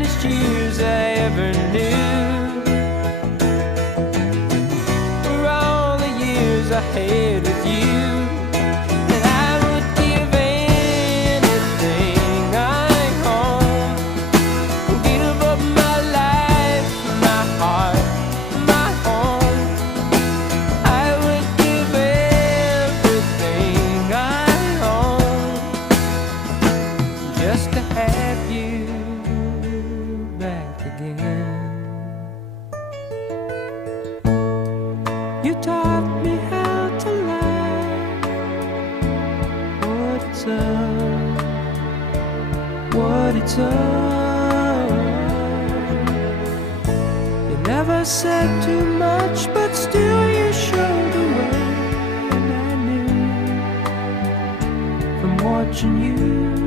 finest years I ever knew were all the years I had with you. And I would give anything I own, give up my life, my heart, my home. I would give everything I own just to have you back again. You taught me how to love, what it's up. You never said too much, but still you showed the way. And I knew from watching you